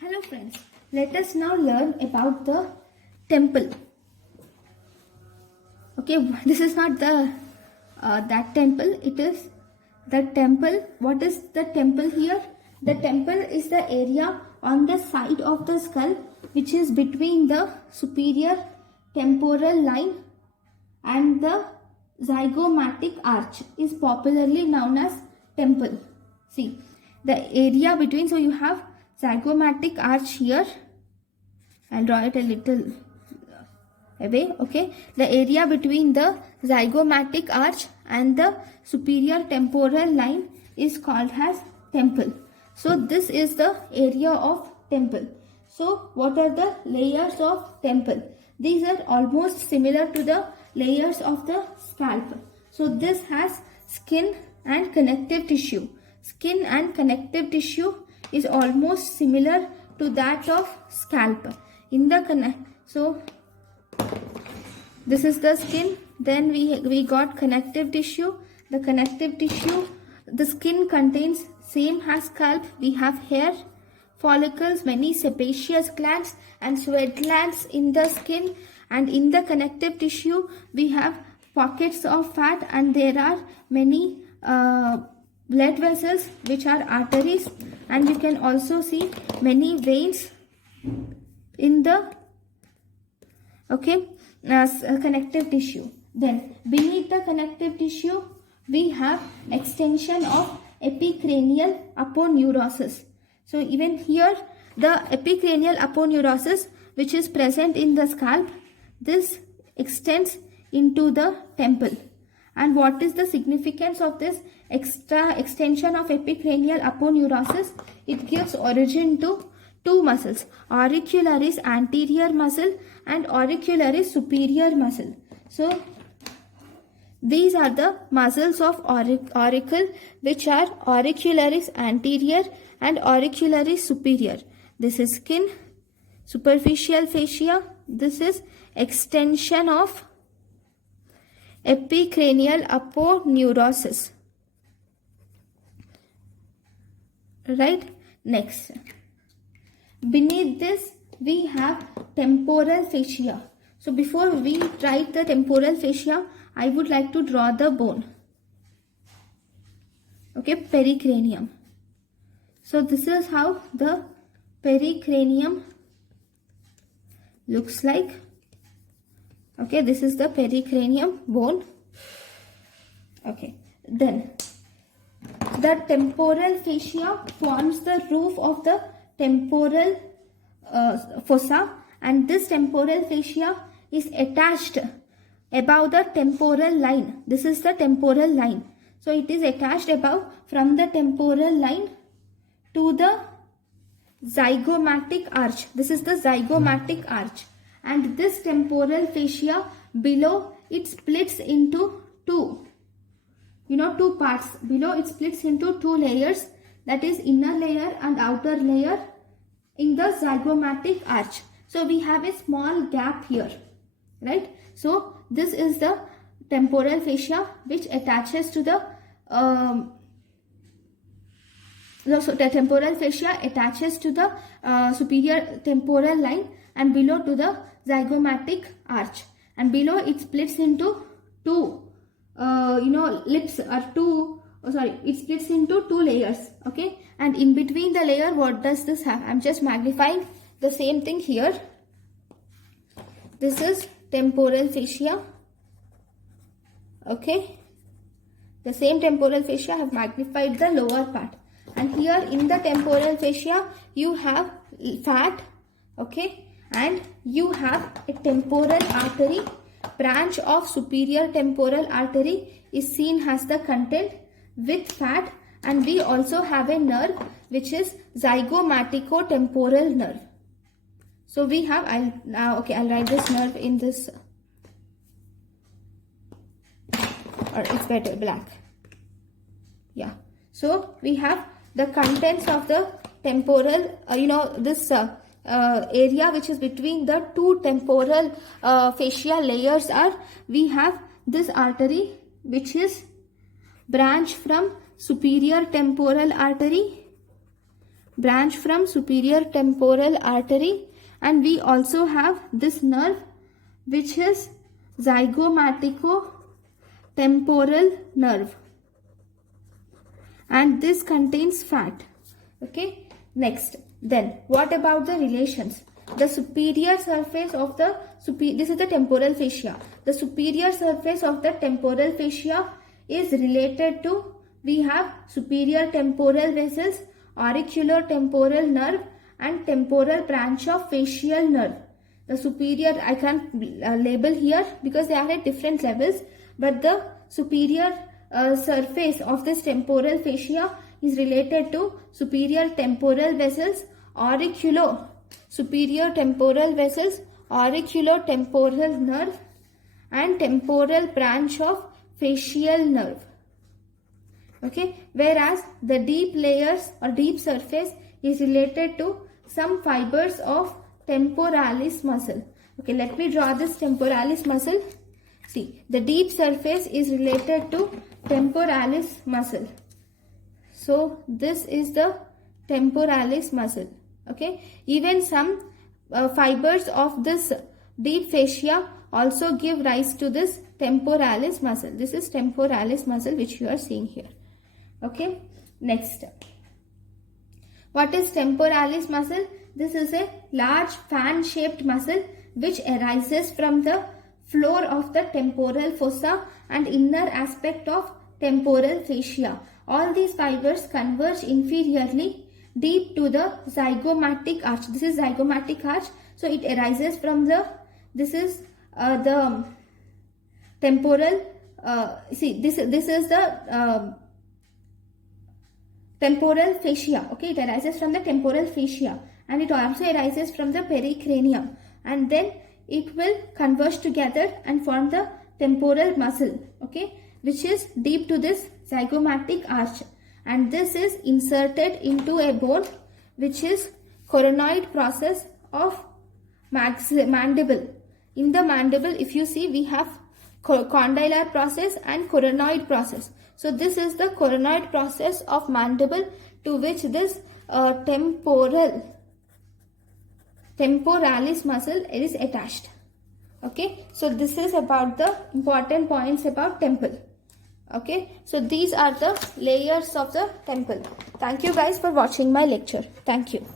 Hello friends, let us now learn about the temple. Okay, this is not the that temple, it is the temple. What is the temple here? The temple is the area on the side of the skull which is between the superior temporal line and the zygomatic arch is popularly known as temple. See, the area between, so you have zygomatic arch here. I'll draw it a little away. Okay, the area between the zygomatic arch and the superior temporal line is called as temple. So this is the area of temple. So what are the layers of temple? These are almost similar to the layers of the scalp. So this has skin and connective tissue. Skin and connective tissue is almost similar to that of scalp. In the so this is the skin, then we got connective tissue. The connective tissue, the skin contains same as scalp. We have hair follicles, many sebaceous glands and sweat glands in the skin, and in the connective tissue we have pockets of fat, and there are many blood vessels which are arteries, and you can also see many veins in the connective tissue. Then beneath the connective tissue we have extension of epicranial aponeurosis. So even here the epicranial aponeurosis which is present in the scalp, this extends into the temple. And what is the significance of this extra extension of epicranial aponeurosis? It gives origin to two muscles, auricularis anterior muscle and auricularis superior muscle. So these are the muscles of auricle, which are auricularis anterior and auricularis superior. This is skin, superficial fascia. This is extension of epicranial aponeurosis. Right? Next. Beneath this we have temporal fascia. So before we write the temporal fascia, I would like to draw the bone. Okay, pericranium. So this is how the pericranium looks like. Okay, this is the pericranium bone. Okay, then the temporal fascia forms the roof of the temporal fossa, and this temporal fascia is attached above the temporal line. This is the temporal line. So it is attached above from the temporal line to the zygomatic arch. This is the zygomatic arch. And this temporal fascia below, it splits into two parts. Below it splits into two layers, that is inner layer and outer layer in the zygomatic arch. So we have a small gap here, right? So this is the temporal fascia which attaches to the temporal fascia attaches to the superior temporal line and below to the zygomatic arch, and below it splits into two it splits into two layers. Okay, and in between the layer, what does this have? I'm just magnifying the same thing here. This is temporal fascia. Okay, the same temporal fascia, I have magnified the lower part, and here in the temporal fascia you have fat. Okay, and you have a temporal artery. Branch of superior temporal artery is seen as the content with fat, and we also have a nerve which is zygomatico-temporal nerve. So we have, I'll write this nerve in this, or it's better black. Yeah. So we have the contents of the temporal, this area which is between the two temporal fascia layers are, we have this artery which is branch from superior temporal artery branch from superior temporal artery, and we also have this nerve which is zygomatico-temporal nerve, and this contains fat. Okay, next, then what about the relations? The superior surface of the this is the temporal fascia. The superior surface of the temporal fascia is related to, we have superior temporal vessels, auriculotemporal nerve, and temporal branch of facial nerve. The superior, I can't label here because they are at different levels, but the superior surface of this temporal fascia is related to superior temporal vessels, superior temporal vessels, auriculotemporal nerve, and temporal branch of facial nerve. Okay, whereas the deep layers or deep surface is related to some fibers of temporalis muscle. Okay, let me draw this temporalis muscle. See, the deep surface is related to temporalis muscle. So this is the temporalis muscle. Okay, even some fibers of this deep fascia also give rise to this temporalis muscle. This is temporalis muscle which you are seeing here. Okay, next, what is temporalis muscle? This is a large fan shaped muscle which arises from the floor of the temporal fossa and inner aspect of temporal fascia. All these fibers converge inferiorly deep to the zygomatic arch. This is zygomatic arch. So it arises from the, this is the temporal, this is the temporal fascia. Okay, it arises from the temporal fascia, and it also arises from the pericranium, and then it will converge together and form the temporal muscle, okay, which is deep to this zygomatic arch, and this is inserted into a bone which is coronoid process of mandible. In the mandible, if you see, we have condylar process and coronoid process. So this is the coronoid process of mandible to which this temporalis muscle is attached. Okay, so this is about the important points about temple. Okay, so these are the layers of the temple. Thank you guys for watching my lecture. Thank you.